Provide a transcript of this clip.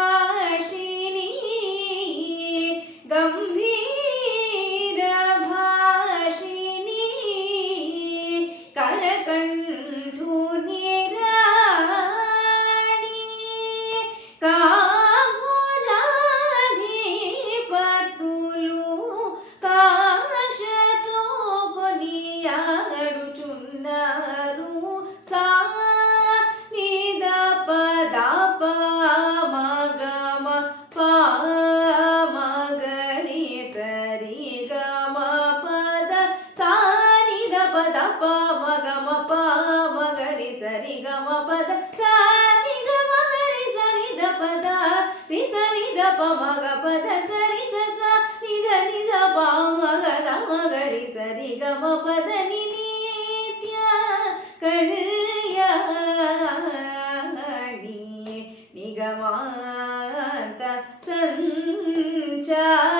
गम्भीरभाषिणी गम्भीरभाषिणी करकण्ठूर्निराणि काभुजाधिपతులు కాక్షతో కొనియాడుచున్నారు సా నిద పద ప మగమ ప మగరి సరి గమ పద సా నిద పద ప మగమ ప మగరి సరి గమ పద సా నిద మగరి సని ద పద రి సని ద ప మగ పద సరి స స నిద నిద ప మగ ద మగరి సరి గమ పద ని నిత్య కళ్యాణి నిగమాంత సంచారి